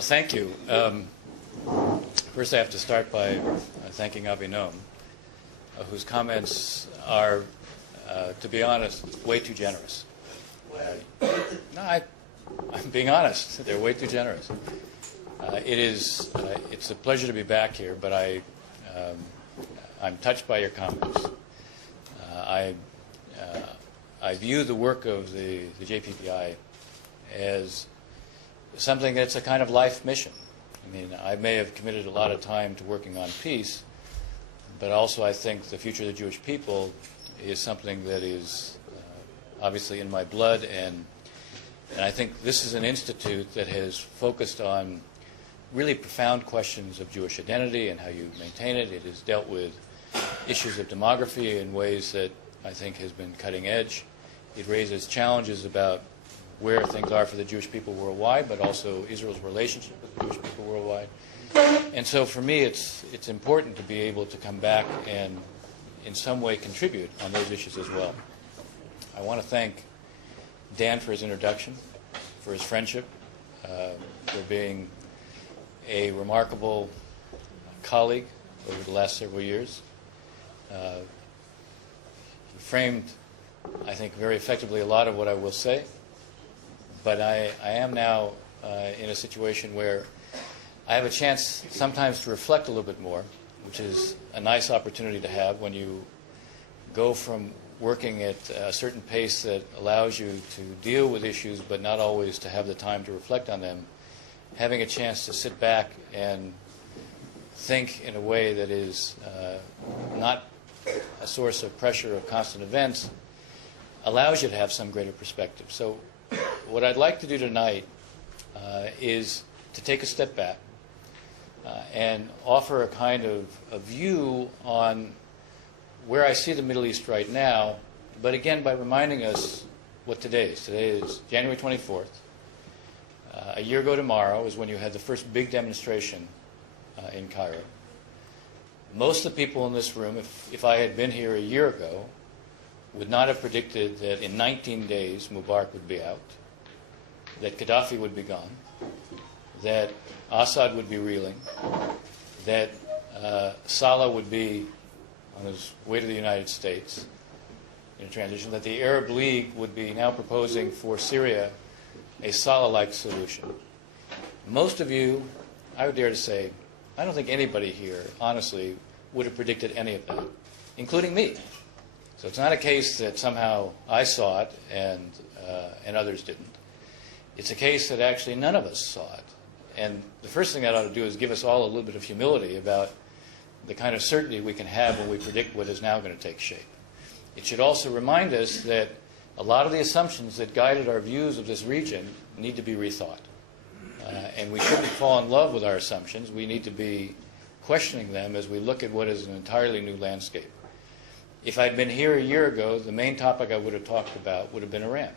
Well, thank you. First, I have to start by thanking Avinom, whose comments are, to be honest, way too generous. I'm being honest. They're way too generous. It's a pleasure to be back here, but I'm touched by your comments. I view the work of the JPPI as something that's a kind of life mission. I mean, I may have committed a lot of time to working on peace, but also I think the future of the Jewish people is something that is obviously in my blood, and I think this is an institute that has focused on really profound questions of Jewish identity and how you maintain it. It has dealt with issues of demography in ways that I think has been cutting edge. It raises challenges about where things are for the Jewish people worldwide, but also Israel's relationship with the Jewish people worldwide. And so for me, it's important to be able to come back and in some way contribute on those issues as well. I want to thank Dan for his introduction, for his friendship, for being a remarkable colleague over the last several years. He framed, I think, very effectively a lot of what I will say. But I am now in a situation where I have a chance sometimes to reflect a little bit more, which is a nice opportunity to have when you go from working at a certain pace that allows you to deal with issues but not always to have the time to reflect on them. Having a chance to sit back and think in a way that is not a source of pressure of constant events allows you to have some greater perspective. So what I'd like to do tonight is to take a step back and offer a kind of a view on where I see the Middle East right now, but again by reminding us what today is. Today is January 24th. A year ago tomorrow is when you had the first big demonstration in Cairo. Most of the people in this room, if I had been here a year ago, would not have predicted that in 19 days Mubarak would be out, that Gaddafi would be gone, that Assad would be reeling, that Saleh would be on his way to the United States in a transition, that the Arab League would be now proposing for Syria a Saleh-like solution. Most of you, I would dare to say, I don't think anybody here, honestly, would have predicted any of that, including me. So it's not a case that somehow I saw it and others didn't. It's a case that actually none of us saw it. And the first thing that ought to do is give us all a little bit of humility about the kind of certainty we can have when we predict what is now going to take shape. It should also remind us that a lot of the assumptions that guided our views of this region need to be rethought. And we shouldn't fall in love with our assumptions. We need to be questioning them as we look at what is an entirely new landscape. If I'd been here a year ago, the main topic I would have talked about would have been Iran.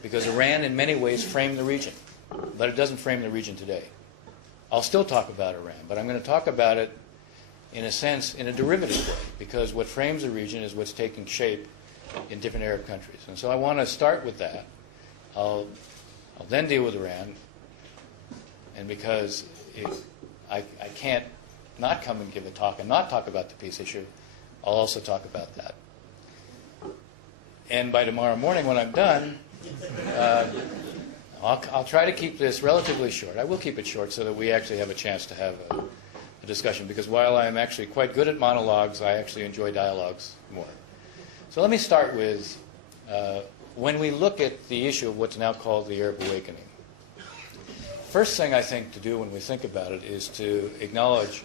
Because Iran, in many ways, framed the region. But it doesn't frame the region today. I'll still talk about Iran, but I'm going to talk about it, in a sense, in a derivative way. Because what frames the region is what's taking shape in different Arab countries. And so I want to start with that. I'll then deal with Iran. And because I can't not come and give a talk and not talk about the peace issue, I'll also talk about that. And by tomorrow morning when I'm done, I'll try to keep this relatively short. I will keep it short so that we actually have a chance to have a discussion. Because while I'm actually quite good at monologues, I actually enjoy dialogues more. So let me start with when we look at the issue of what's now called the Arab Awakening. First thing I think to do when we think about it is to acknowledge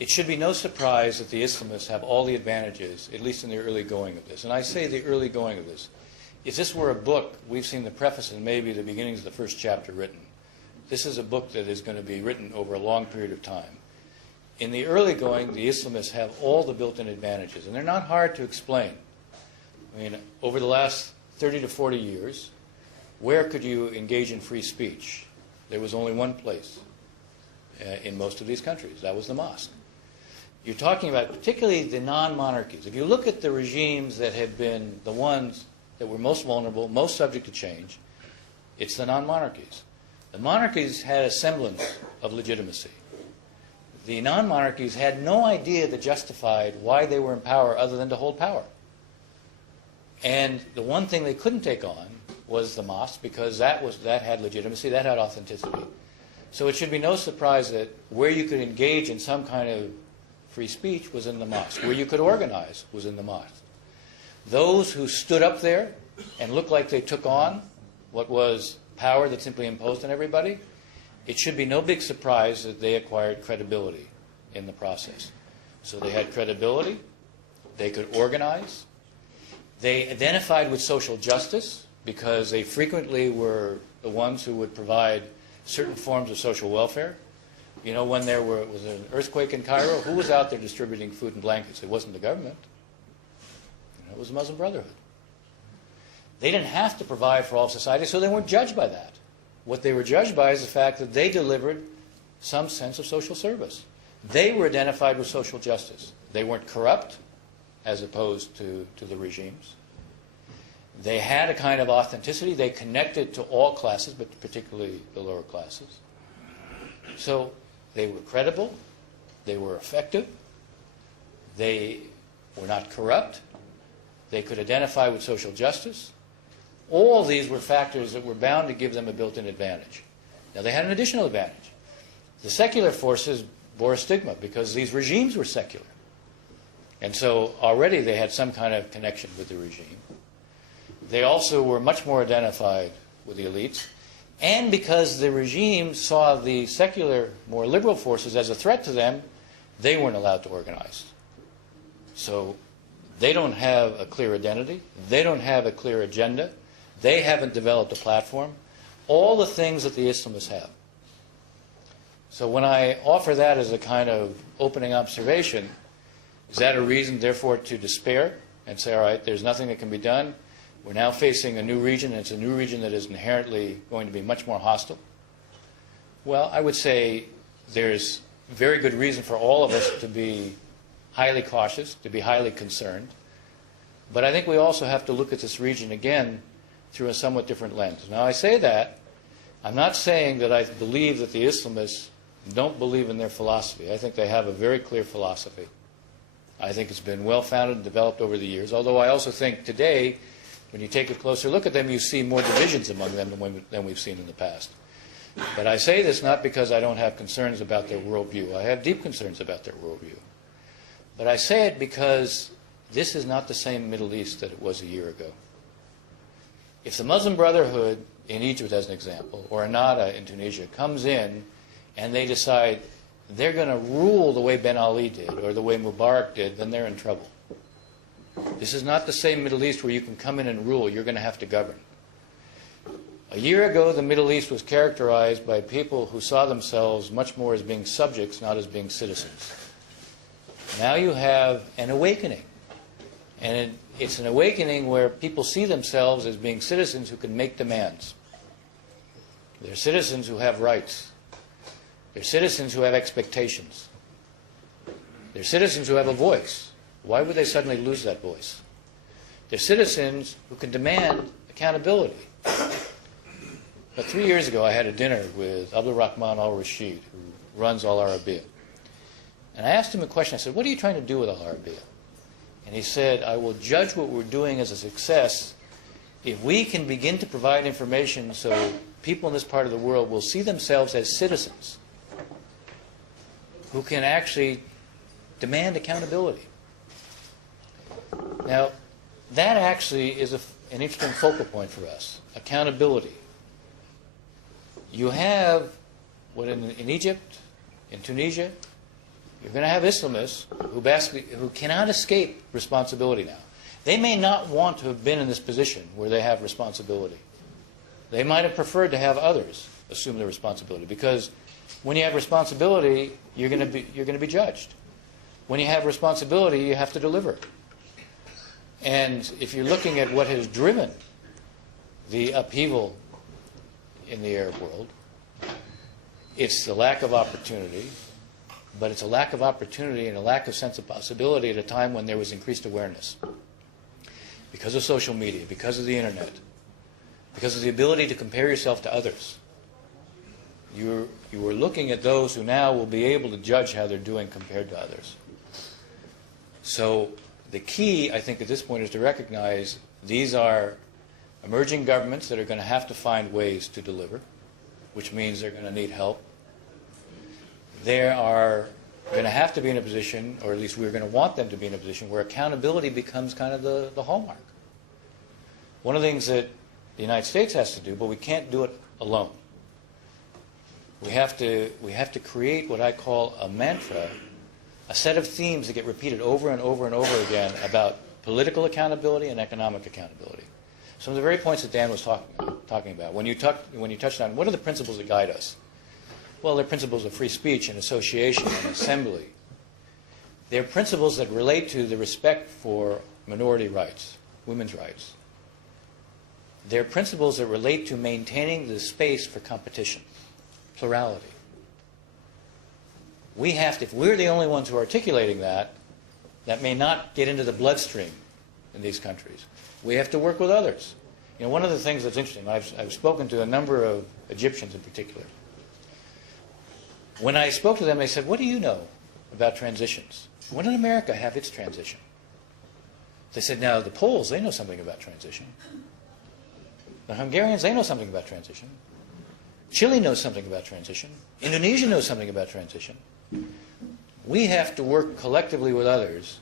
it should be no surprise that the Islamists have all the advantages, at least in the early going of this. And I say the early going of this. If this were a book, we've seen the preface and maybe the beginnings of the first chapter written. This is a book that is going to be written over a long period of time. In the early going, the Islamists have all the built-in advantages, and they're not hard to explain. I mean, over the last 30 to 40 years, where could you engage in free speech? There was only one place in most of these countries. That was the mosque. You're talking about particularly the non-monarchies. If you look at the regimes that have been the ones that were most vulnerable, most subject to change, it's the non-monarchies. The monarchies had a semblance of legitimacy. The non-monarchies had no idea that justified why they were in power other than to hold power. And the one thing they couldn't take on was the mosque, because that had legitimacy, that had authenticity. So it should be no surprise that where you could engage in some kind of free speech was in the mosque. Where you could organize was in the mosque. Those who stood up there and looked like they took on what was power that simply imposed on everybody, it should be no big surprise that they acquired credibility in the process. So they had credibility, they could organize, they identified with social justice because they frequently were the ones who would provide certain forms of social welfare. You know, when there was an earthquake in Cairo, who was out there distributing food and blankets? It wasn't the government. You know, it was the Muslim Brotherhood. They didn't have to provide for all of society, so they weren't judged by that. What they were judged by is the fact that they delivered some sense of social service. They were identified with social justice. They weren't corrupt, as opposed to the regimes. They had a kind of authenticity. They connected to all classes, but particularly the lower classes. So they were credible. They were effective. They were not corrupt. They could identify with social justice. All these were factors that were bound to give them a built-in advantage. Now, they had an additional advantage. The secular forces bore a stigma because these regimes were secular. And so already they had some kind of connection with the regime. They also were much more identified with the elites. And because the regime saw the secular, more liberal forces as a threat to them, they weren't allowed to organize. So they don't have a clear identity. They don't have a clear agenda. They haven't developed a platform. All the things that the Islamists have. So when I offer that as a kind of opening observation, is that a reason, therefore, to despair and say, all right, there's nothing that can be done? We're now facing a new region, and it's a new region that is inherently going to be much more hostile? Well, I would say there's very good reason for all of us to be highly cautious, to be highly concerned. But I think we also have to look at this region again through a somewhat different lens. Now, I say that. I'm not saying that I believe that the Islamists don't believe in their philosophy. I think they have a very clear philosophy. I think it's been well-founded and developed over the years, although I also think today, when you take a closer look at them, you see more divisions among them than we've seen in the past. But I say this not because I don't have concerns about their worldview. I have deep concerns about their worldview. But I say it because this is not the same Middle East that it was a year ago. If the Muslim Brotherhood in Egypt, as an example, or Ennahda in Tunisia, comes in and they decide they're going to rule the way Ben Ali did or the way Mubarak did, then they're in trouble. This is not the same Middle East where you can come in and rule. You're going to have to govern. A year ago, the Middle East was characterized by people who saw themselves much more as being subjects, not as being citizens. Now you have an awakening. And it's an awakening where people see themselves as being citizens who can make demands. They're citizens who have rights. They're citizens who have expectations. They're citizens who have a voice. Why would they suddenly lose that voice? They're citizens who can demand accountability. But 3 years ago, I had a dinner with Abdul Rahman al-Rashid, who runs Al Arabiya. And I asked him a question. I said, what are you trying to do with Al Arabiya? And he said, I will judge what we're doing as a success if we can begin to provide information so people in this part of the world will see themselves as citizens who can actually demand accountability. Now, that actually is an interesting focal point for us, accountability. You have, what in Egypt, in Tunisia, you're going to have Islamists who cannot escape responsibility now. They may not want to have been in this position where they have responsibility. They might have preferred to have others assume the responsibility, because when you have responsibility, you're going to be judged. When you have responsibility, you have to deliver. And if you're looking at what has driven the upheaval in the Arab world, it's the lack of opportunity, but it's a lack of opportunity and a lack of sense of possibility at a time when there was increased awareness. Because of social media, because of the internet, because of the ability to compare yourself to others. you are looking at those who now will be able to judge how they're doing compared to others. So the key, I think, at this point is to recognize these are emerging governments that are going to have to find ways to deliver, which means they're going to need help. They are going to have to be in a position, or at least we're going to want them to be in a position, where accountability becomes kind of the hallmark. One of the things that the United States has to do, but we can't do it alone. We have to create what I call a mantra, a set of themes that get repeated over and over and over again about political accountability and economic accountability. Some of the very points that Dan was talking about. When you touched on what are the principles that guide us? Well, they're principles of free speech and association and assembly. They're principles that relate to the respect for minority rights, women's rights. They're principles that relate to maintaining the space for competition, plurality. We have to, if we're the only ones who are articulating that, that may not get into the bloodstream in these countries. We have to work with others. You know, one of the things that's interesting, I've spoken to a number of Egyptians in particular. When I spoke to them, they said, what do you know about transitions? When did America have its transition? They said, now the Poles, they know something about transition. The Hungarians, they know something about transition. Chile knows something about transition. Indonesia knows something about transition. We have to work collectively with others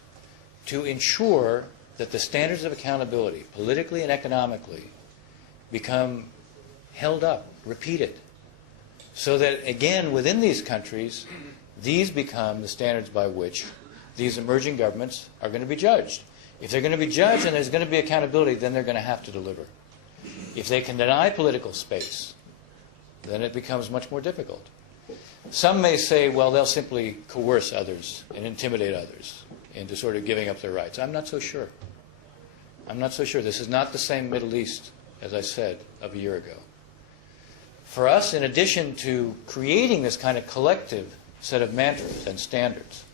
to ensure that the standards of accountability, politically and economically, become held up, repeated, so that, again, within these countries, these become the standards by which these emerging governments are going to be judged. If they're going to be judged and there's going to be accountability, then they're going to have to deliver. If they can deny political space, then it becomes much more difficult. Some may say, well, they'll simply coerce others and intimidate others into sort of giving up their rights. I'm not so sure. I'm not so sure. This is not the same Middle East, as I said, of a year ago. For us, in addition to creating this kind of collective set of mantras and standards,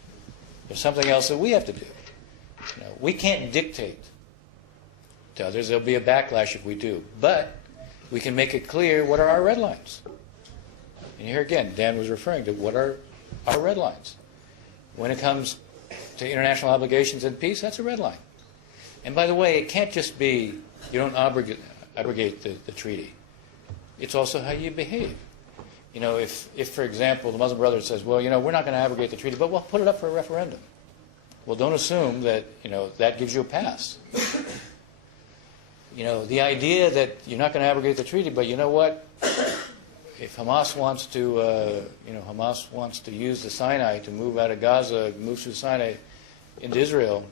there's something else that we have to do. You know, we can't dictate to others. There'll be a backlash if we do. But we can make it clear what are our red lines. And here again, Dan was referring to what are our red lines. When it comes to international obligations and peace, that's a red line. And by the way, it can't just be you don't abrogate the treaty. It's also how you behave. You know, if, for example, the Muslim Brotherhood says, well, you know, we're not going to abrogate the treaty, but we'll put it up for a referendum. Well, don't assume that, you know, that gives you a pass. You know, the idea that you're not going to abrogate the treaty, but you know what? If Hamas wants to, Hamas wants to use the Sinai to move out of Gaza, move through the Sinai into Israel,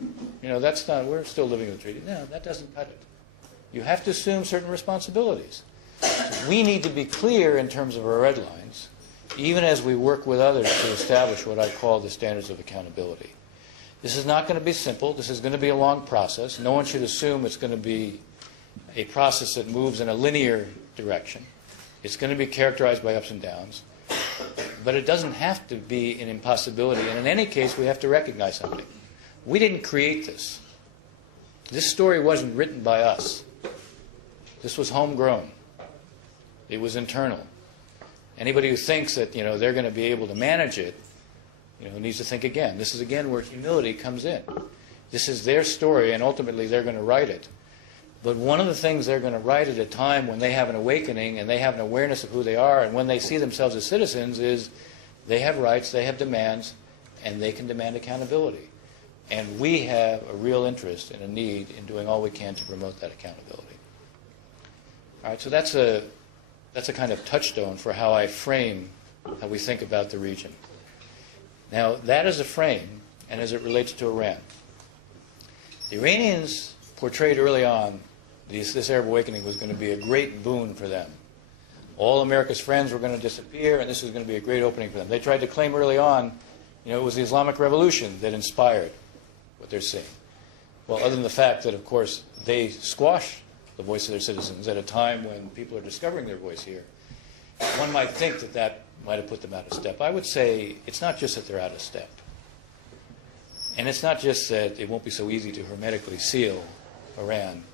you know, that's not, we're still living in the treaty. No, that doesn't cut it. You have to assume certain responsibilities. So we need to be clear in terms of our red lines, even as we work with others to establish what I call the standards of accountability. This is not going to be simple. This is going to be a long process. No one should assume it's going to be a process that moves in a linear direction. It's going to be characterized by ups and downs. But it doesn't have to be an impossibility. And in any case, we have to recognize something. We didn't create this. This story wasn't written by us. This was homegrown. It was internal. Anybody who thinks that, you know, they're going to be able to manage it, you know, needs to think again. This is, again, where humility comes in. This is their story, and ultimately they're going to write it. But one of the things they're going to write at a time when they have an awakening and they have an awareness of who they are and when they see themselves as citizens is they have rights, they have demands, and they can demand accountability. And we have a real interest and a need in doing all we can to promote that accountability. All right, so that's a kind of touchstone for how I frame how we think about the region. Now, that is a frame, and as it relates to Iran. The Iranians portrayed early on this Arab awakening was going to be a great boon for them. All America's friends were going to disappear, and this was going to be a great opening for them. They tried to claim early on, you know, it was the Islamic Revolution that inspired what they're seeing. Well, other than the fact that, of course, they squashed the voice of their citizens at a time when people are discovering their voice here. One might think that that might have put them out of step. I would say it's not just that they're out of step. And it's not just that it won't be so easy to hermetically seal Iran.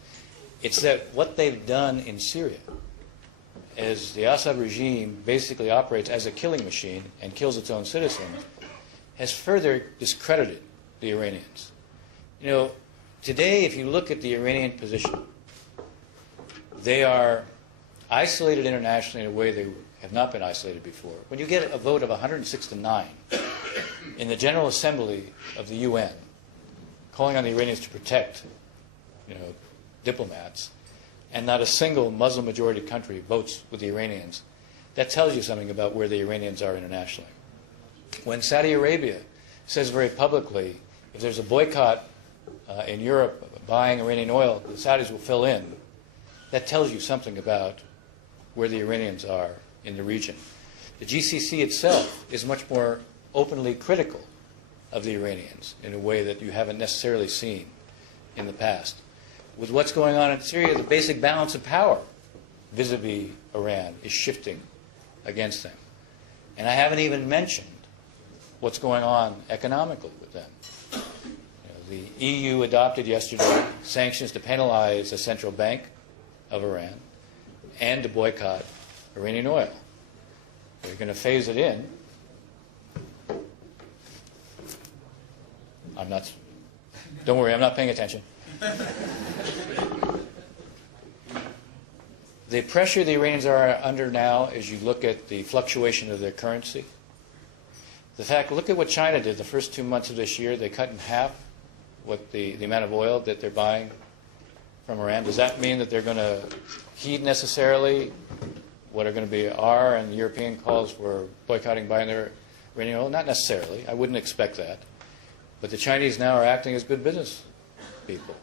It's that what they've done in Syria as the Assad regime basically operates as a killing machine and kills its own citizens, has further discredited the Iranians. You know, today, if you look at the Iranian position, they are isolated internationally in a way they have not been isolated before. When you get a vote of 106 to 9 in the General Assembly of the UN, calling on the Iranians to protect, diplomats, and not a single Muslim-majority country votes with the Iranians, that tells you something about where the Iranians are internationally. When Saudi Arabia says very publicly, if there's a boycott in Europe buying Iranian oil, the Saudis will fill in, that tells you something about where the Iranians are in the region. The GCC itself is much more openly critical of the Iranians in a way that you haven't necessarily seen in the past. With what's going on in Syria, the basic balance of power vis-a-vis Iran is shifting against them. And I haven't even mentioned what's going on economically with them. The EU adopted yesterday sanctions to penalize the central bank of Iran and to boycott Iranian oil. They're going to phase it in. Don't worry, I'm not paying attention. The pressure the Iranians are under now, as you look at the fluctuation of their currency, look at what China did the first 2 months of this year. They cut in half what the amount of oil that they're buying from Iran. Does that mean that they're going to heed necessarily what are going to be our and European calls for boycotting buying their Iranian oil? Not necessarily. I wouldn't expect that. But the Chinese now are acting as good business people.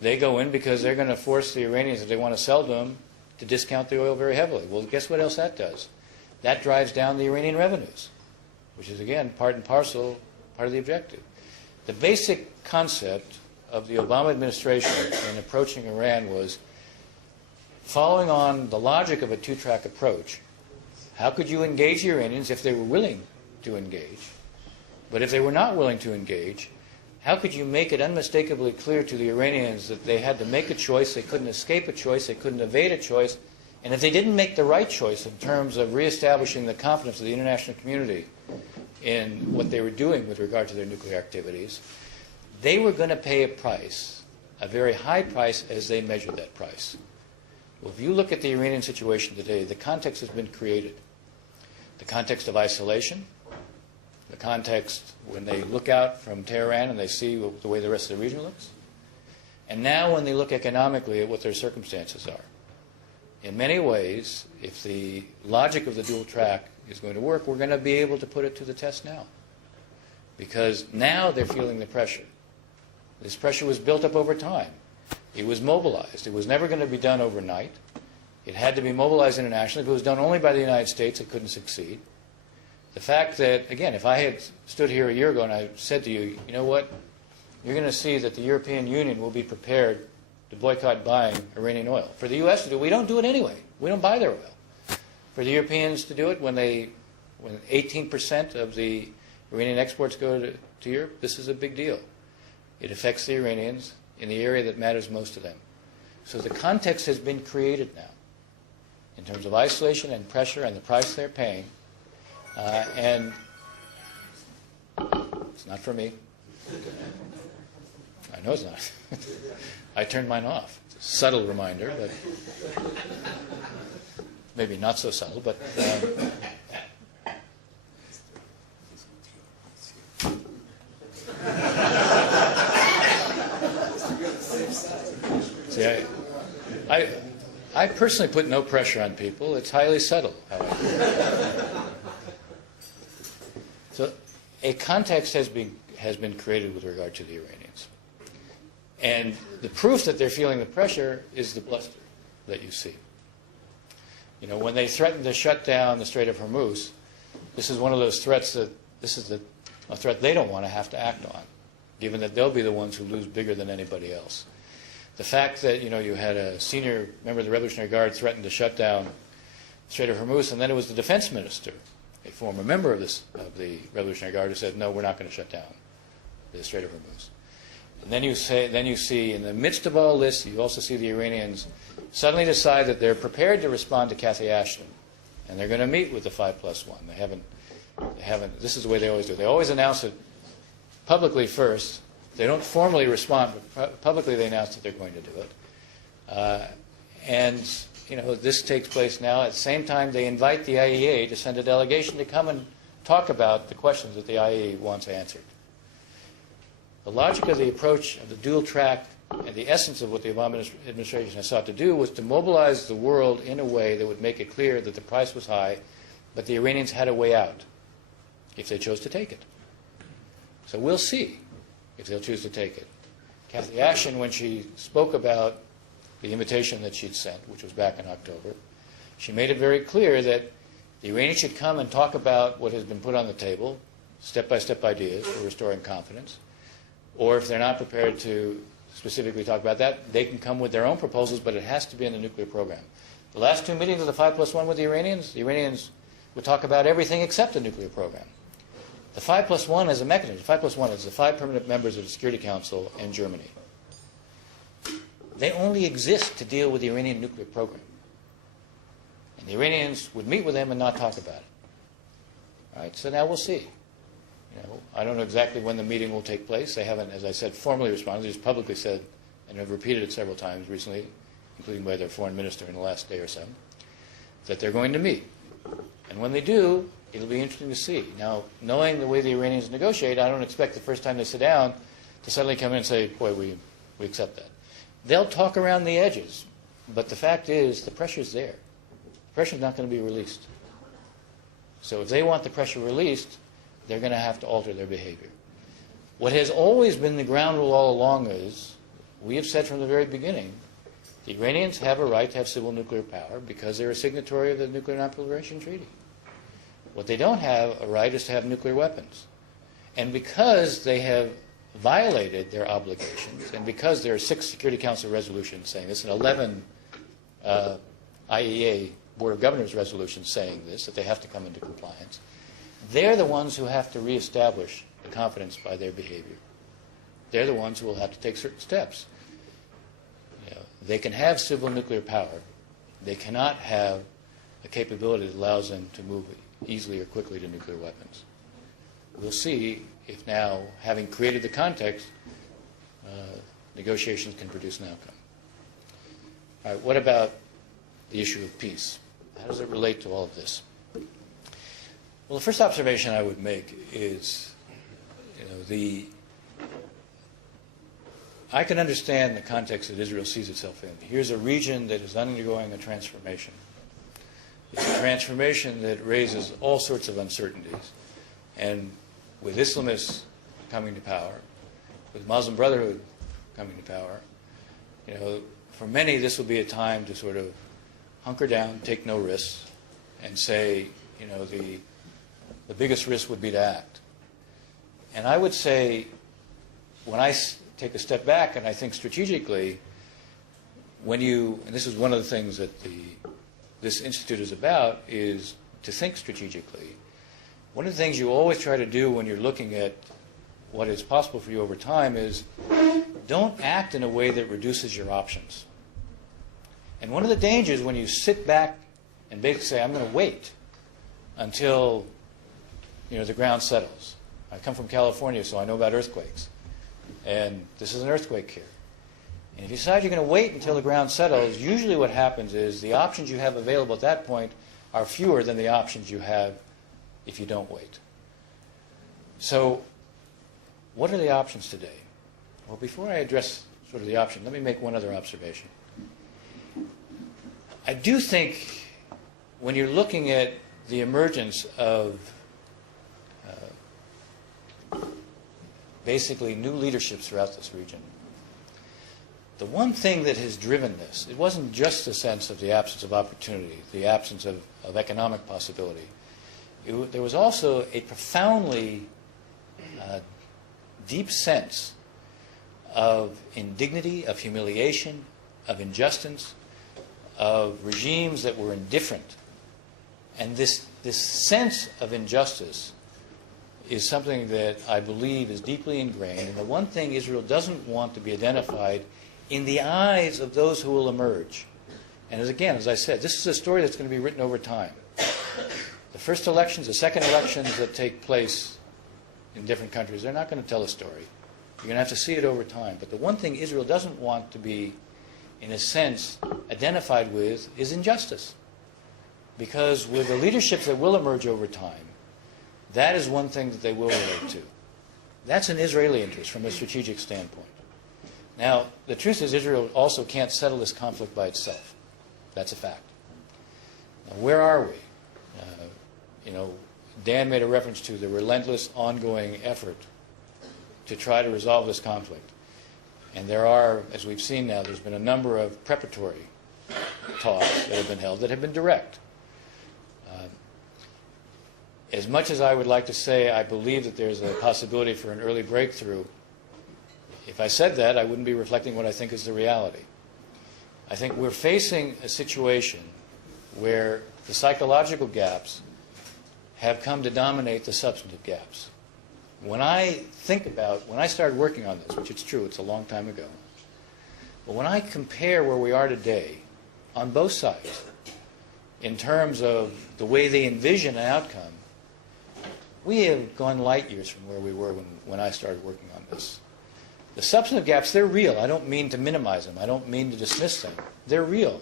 They go in because they're going to force the Iranians, if they want to sell to them, to discount the oil very heavily. Well, guess what else that does? That drives down the Iranian revenues, which is, again, part and parcel, part of the objective. The basic concept of the Obama administration in approaching Iran was following on the logic of a two-track approach. How could you engage the Iranians if they were willing to engage? But if they were not willing to engage, how could you make it unmistakably clear to the Iranians that they had to make a choice, they couldn't escape a choice, they couldn't evade a choice, and if they didn't make the right choice in terms of reestablishing the confidence of the international community in what they were doing with regard to their nuclear activities, they were going to pay a price, a very high price, as they measured that price. Well, if you look at the Iranian situation today, the context has been created. The context of isolation, the context when they look out from Tehran and they see the way the rest of the region looks, and now when they look economically at what their circumstances are. In many ways, if the logic of the dual track is going to work, we're going to be able to put it to the test now. Because now they're feeling the pressure. This pressure was built up over time. It was mobilized. It was never going to be done overnight. It had to be mobilized internationally. If it was done only by the United States, it couldn't succeed. The fact that, again, if I had stood here a year ago and I said to you, you know what, you're going to see that the European Union will be prepared to boycott buying Iranian oil. For the U.S. to do it, we don't do it anyway. We don't buy their oil. For the Europeans to do it, when 18% of the Iranian exports go to Europe, this is a big deal. It affects the Iranians in the area that matters most to them. So the context has been created now in terms of isolation and pressure and the price they're paying. And it's not for me. I know it's not. I turned mine off. It's a subtle reminder, but maybe not so subtle, but see, I personally put no pressure on people. It's highly subtle, however. So a context has been created with regard to the Iranians. And the proof that they're feeling the pressure is the bluster that you see. You know, when they threatened to shut down the Strait of Hormuz, this is one of those threats that this is a threat they don't want to have to act on, given that they'll be the ones who lose bigger than anybody else. The fact that, you had a senior member of the Revolutionary Guard threaten to shut down the Strait of Hormuz, and then it was the defense minister, a former member of the Revolutionary Guard, who said, no, we're not going to shut down the Strait of Hormuz. And then you see, in the midst of all this, you also see the Iranians suddenly decide that they're prepared to respond to Cathy Ashton, and they're going to meet with the 5+1. They haven't. This is the way they always do. They always announce it publicly first. They don't formally respond, but publicly they announce that they're going to do it. And this takes place now. At the same time, they invite the IEA to send a delegation to come and talk about the questions that the IEA wants answered. The logic of the approach of the dual track and the essence of what the Obama administration has sought to do was to mobilize the world in a way that would make it clear that the price was high, but the Iranians had a way out if they chose to take it. So we'll see if they'll choose to take it. Cathy Ashton, when she spoke about the invitation that she'd sent, which was back in October, she made it very clear that the Iranians should come and talk about what has been put on the table, step-by-step ideas for restoring confidence, or if they're not prepared to specifically talk about that, they can come with their own proposals, but it has to be in the nuclear program. The last 2 meetings of the 5+1 with the Iranians would talk about everything except the nuclear program. The 5+1 is a mechanism. 5+1 is the 5 permanent members of the Security Council and Germany. They only exist to deal with the Iranian nuclear program. And the Iranians would meet with them and not talk about it. All right, so now we'll see. I don't know exactly when the meeting will take place. They haven't, as I said, formally responded. They just publicly said, and have repeated it several times recently, including by their foreign minister in the last day or so, that they're going to meet. And when they do, it'll be interesting to see. Now, knowing the way the Iranians negotiate, I don't expect the first time they sit down to suddenly come in and say, boy, we accept that. They'll talk around the edges, but the fact is the pressure's there. The pressure's not going to be released. So if they want the pressure released, they're going to have to alter their behavior. What has always been the ground rule all along is, we have said from the very beginning, the Iranians have a right to have civil nuclear power because they're a signatory of the Nuclear Non-Proliferation Treaty. What they don't have a right is to have nuclear weapons. And because they have violated their obligations, and because there are 6 Security Council resolutions saying this, and 11 IEA Board of Governors resolutions saying this, that they have to come into compliance, they're the ones who have to reestablish the confidence by their behavior. They're the ones who will have to take certain steps. They can have civil nuclear power. They cannot have a capability that allows them to move easily or quickly to nuclear weapons. We'll see if now, having created the context, negotiations can produce an outcome. All right, what about the issue of peace? How does it relate to all of this? Well, the first observation I would make is, I can understand the context that Israel sees itself in. Here's a region that is undergoing a transformation. It's a transformation that raises all sorts of uncertainties. And with Islamists coming to power, with Muslim Brotherhood coming to power, for many this will be a time to sort of hunker down, take no risks, and say, the biggest risk would be to act. And I would say, when I take a step back and I think strategically, and this is one of the things that this institute is about, is to think strategically. One of the things you always try to do when you're looking at what is possible for you over time is don't act in a way that reduces your options. And one of the dangers when you sit back and basically say, I'm going to wait until the ground settles. I come from California, so I know about earthquakes. And this is an earthquake here. And if you decide you're going to wait until the ground settles, usually what happens is the options you have available at that point are fewer than the options you have if you don't wait. So what are the options today? Well, before I address sort of the option, let me make one other observation. I do think when you're looking at the emergence of basically new leaderships throughout this region, the one thing that has driven this, it wasn't just the sense of the absence of opportunity, the absence of economic possibility. There was also a profoundly deep sense of indignity, of humiliation, of injustice, of regimes that were indifferent. And this sense of injustice is something that I believe is deeply ingrained. And the one thing Israel doesn't want to be identified in the eyes of those who will emerge And as I said, this is a story that's going to be written over time. The first elections, the second elections that take place in different countries, they're not going to tell a story. You're going to have to see it over time. But the one thing Israel doesn't want to be, in a sense, identified with is injustice. Because with the leaderships that will emerge over time, that is one thing that they will relate to. That's an Israeli interest from a strategic standpoint. Now, the truth is Israel also can't settle this conflict by itself. That's a fact. Now, where are we? Dan made a reference to the relentless, ongoing effort to try to resolve this conflict. And there are, as we've seen now, there's been a number of preparatory talks that have been held that have been direct. As much as I would like to say I believe that there's a possibility for an early breakthrough, if I said that, I wouldn't be reflecting what I think is the reality. I think we're facing a situation where the psychological gaps have come to dominate the substantive gaps. When I started working on this, which it's true, it's a long time ago, but when I compare where we are today on both sides in terms of the way they envision an outcome, we have gone light years from where we were when I started working on this. The substantive gaps, they're real. I don't mean to minimize them. I don't mean to dismiss them. They're real.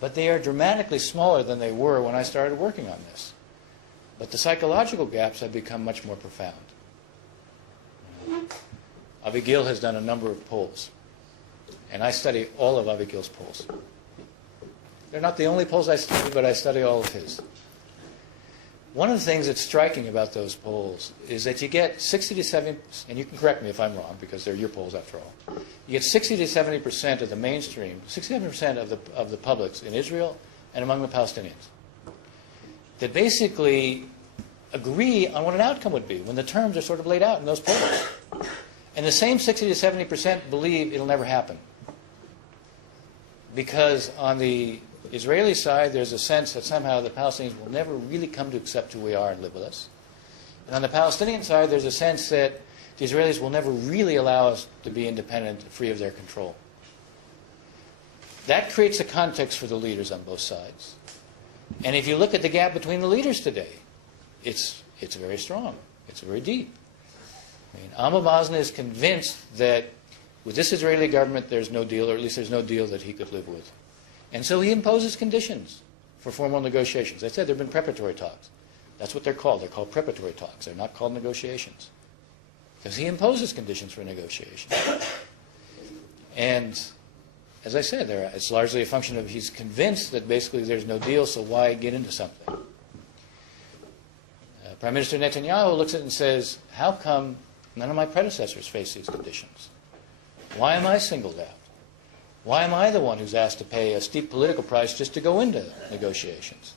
But they are dramatically smaller than they were when I started working on this. But the psychological gaps have become much more profound. Avi Gil has done a number of polls. And I study all of Avi Gil's polls. They're not the only polls I study, but I study all of his. One of the things that's striking about those polls is that you get 60 to 70, and you can correct me if I'm wrong, because they're your polls after all. You get 60 to 70% of the mainstream, 67% of the publics in Israel and among the Palestinians that basically agree on what an outcome would be when the terms are sort of laid out in those polls. And the same 60 to 70% believe it'll never happen. Because on the Israeli side, there's a sense that somehow the Palestinians will never really come to accept who we are and live with us. And on the Palestinian side, there's a sense that the Israelis will never really allow us to be independent, free of their control. That creates a context for the leaders on both sides. And if you look at the gap between the leaders today, it's very strong. It's very deep. I mean, Abu Mazen is convinced that with this Israeli government there's no deal, or at least there's no deal that he could live with. And so he imposes conditions for formal negotiations. I said there have been preparatory talks. That's what they're called. They're called preparatory talks. They're not called negotiations. Because he imposes conditions for negotiation. And as I said, it's largely a function of he's convinced that basically there's no deal, so why get into something? Prime Minister Netanyahu looks at it and says, how come none of my predecessors faced these conditions? Why am I singled out? Why am I the one who's asked to pay a steep political price just to go into negotiations?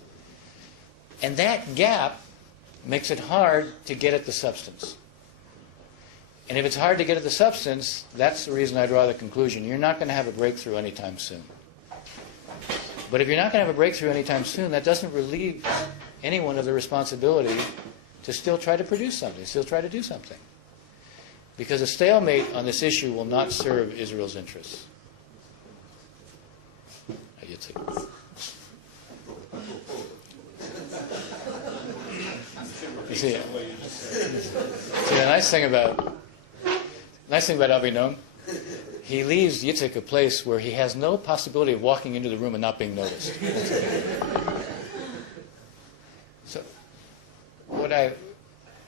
And that gap makes it hard to get at the substance. And if it's hard to get at the substance, that's the reason I draw the conclusion. You're not going to have a breakthrough anytime soon. But if you're not going to have a breakthrough anytime soon, that doesn't relieve anyone of the responsibility to still try to produce something, still try to do something. Because a stalemate on this issue will not serve Israel's interests. You see, the nice thing about Avinam, he leaves Yitzhak a place where he has no possibility of walking into the room and not being noticed. So,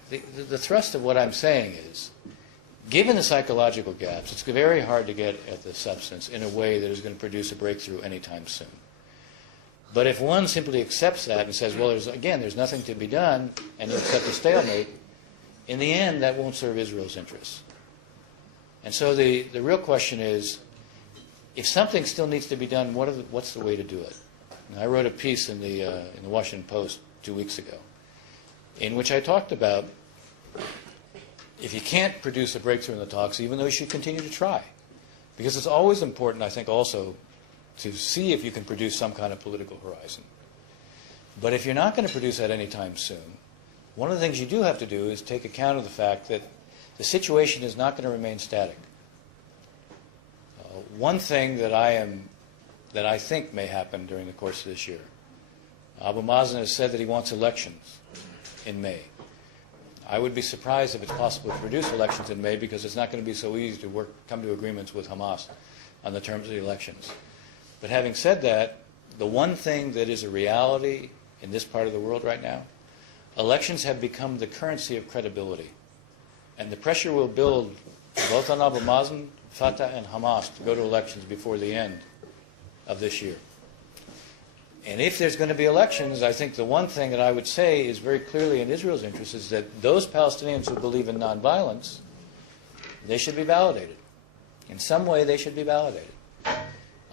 the thrust of what I'm saying is, given the psychological gaps, it's very hard to get at the substance in a way that is going to produce a breakthrough anytime soon. But if one simply accepts that and says, well, there's nothing to be done, and you accept a stalemate, in the end, that won't serve Israel's interests. And so the real question is, if something still needs to be done, what's the way to do it? And I wrote a piece in the Washington Post 2 weeks ago, in which I talked about if you can't produce a breakthrough in the talks, even though you should continue to try. Because it's always important, I think, also to see if you can produce some kind of political horizon. But if you're not going to produce that anytime soon, one of the things you do have to do is take account of the fact that the situation is not going to remain static. One thing that I am that I think may happen during the course of this year. Abu Mazen has said that he wants elections in May. I would be surprised if it's possible to produce elections in May, because it's not going to be so easy to come to agreements with Hamas on the terms of the elections. But having said that, the one thing that is a reality in this part of the world right now, elections have become the currency of credibility. And the pressure will build both on Abu Mazen, Fatah, and Hamas to go to elections before the end of this year. And if there's going to be elections, I think the one thing that I would say is very clearly in Israel's interest is that those Palestinians who believe in nonviolence, they should be validated. In some way, they should be validated.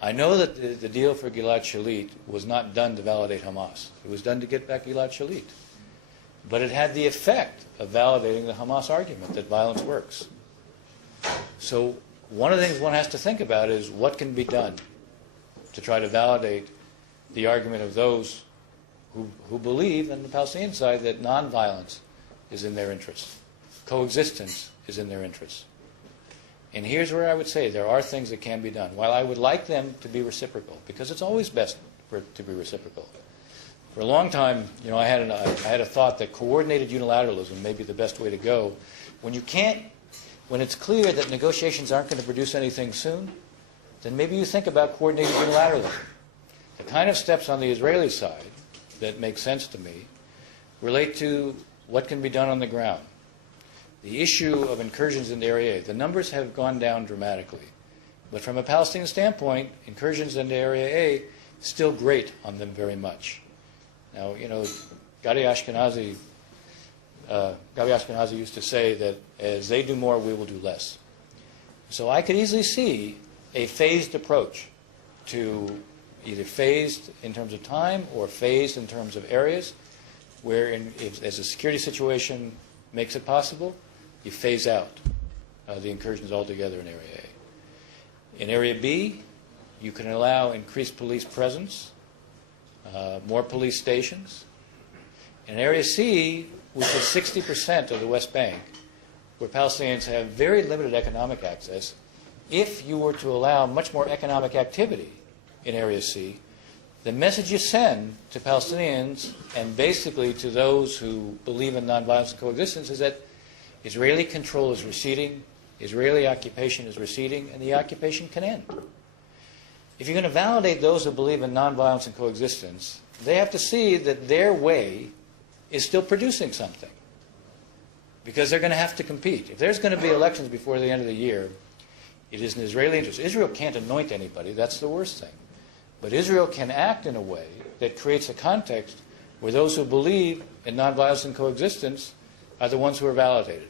I know that the deal for Gilad Shalit was not done to validate Hamas. It was done to get back Gilad Shalit. But it had the effect of validating the Hamas argument that violence works. So one of the things one has to think about is what can be done to try to validate the argument of those who believe on the Palestinian side that nonviolence is in their interest. Coexistence is in their interest. And here's where I would say there are things that can be done. While I would like them to be reciprocal, because it's always best for it to be reciprocal. For a long time, I had a thought that coordinated unilateralism may be the best way to go. When it's clear that negotiations aren't going to produce anything soon, then maybe you think about coordinated unilateralism. The kind of steps on the Israeli side that make sense to me relate to what can be done on the ground. The issue of incursions into Area A, the numbers have gone down dramatically. But from a Palestinian standpoint, incursions into Area A still grate on them very much. Now, Gabi Ashkenazi used to say that as they do more, we will do less. So I could easily see a phased approach to either phased in terms of time or phased in terms of areas, where as the security situation makes it possible, you phase out the incursions altogether in Area A. In Area B, you can allow increased police presence, more police stations. In Area C, which is 60% of the West Bank, where Palestinians have very limited economic access, if you were to allow much more economic activity in Area C, the message you send to Palestinians and basically to those who believe in nonviolence and coexistence is that Israeli control is receding, Israeli occupation is receding, and the occupation can end. If you're going to validate those who believe in nonviolence and coexistence, they have to see that their way is still producing something, because they're going to have to compete. If there's going to be elections before the end of the year, it is in Israeli interest. Israel can't anoint anybody. That's the worst thing. But Israel can act in a way that creates a context where those who believe in nonviolence and coexistence are the ones who are validated.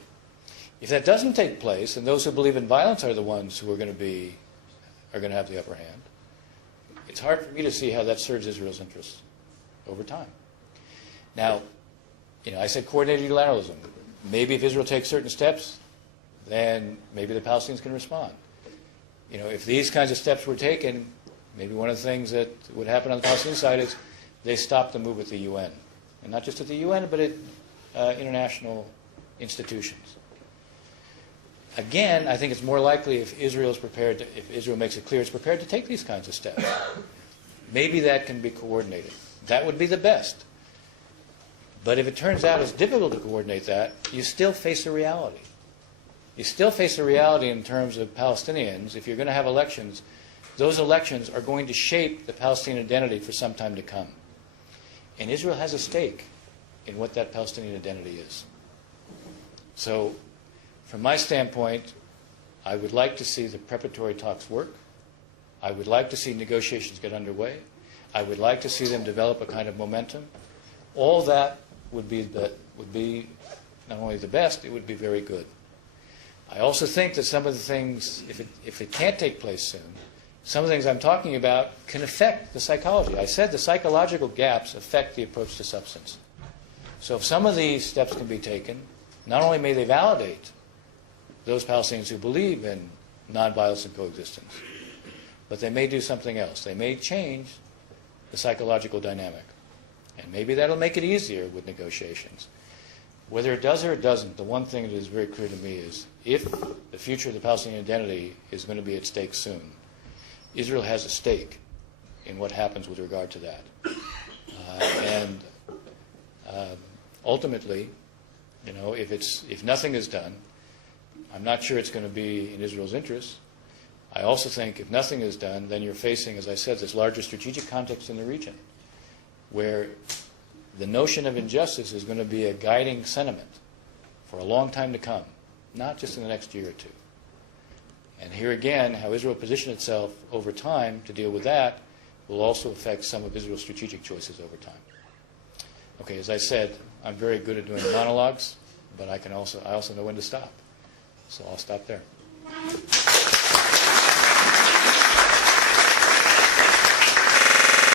If that doesn't take place, and those who believe in violence are the ones who are going to have the upper hand, it's hard for me to see how that serves Israel's interests over time. Now, I said coordinated unilateralism. Maybe if Israel takes certain steps, then maybe the Palestinians can respond. If these kinds of steps were taken, maybe one of the things that would happen on the Palestinian side is they stop the move at the UN. And not just at the UN, but at international institutions. Again, I think it's more likely if Israel makes it clear it's prepared to take these kinds of steps. Maybe that can be coordinated. That would be the best. But if it turns out it's difficult to coordinate that, you still face a reality. You still face a reality in terms of Palestinians. If you're going to have elections, those elections are going to shape the Palestinian identity for some time to come. And Israel has a stake in what that Palestinian identity is. So, from my standpoint, I would like to see the preparatory talks work. I would like to see negotiations get underway. I would like to see them develop a kind of momentum. All that would be not only the best, it would be very good. I also think that some of the things, if it can't take place soon, some of the things I'm talking about can affect the psychology. I said the psychological gaps affect the approach to substance. So if some of these steps can be taken, not only may they validate those Palestinians who believe in nonviolence and coexistence, but they may do something else. They may change the psychological dynamic. And maybe that'll make it easier with negotiations. Whether it does or it doesn't, the one thing that is very clear to me is if the future of the Palestinian identity is going to be at stake soon, Israel has a stake in what happens with regard to that. And ultimately, you know, if nothing is done, I'm not sure it's going to be in Israel's interest. I also think if nothing is done, then you're facing, as I said, this larger strategic context in the region, where the notion of injustice is going to be a guiding sentiment for a long time to come, not just in the next year or two. And here again, how Israel positions itself over time to deal with that will also affect some of Israel's strategic choices over time. Okay, as I said, I'm very good at doing monologues, but I also know when to stop. So I'll stop there.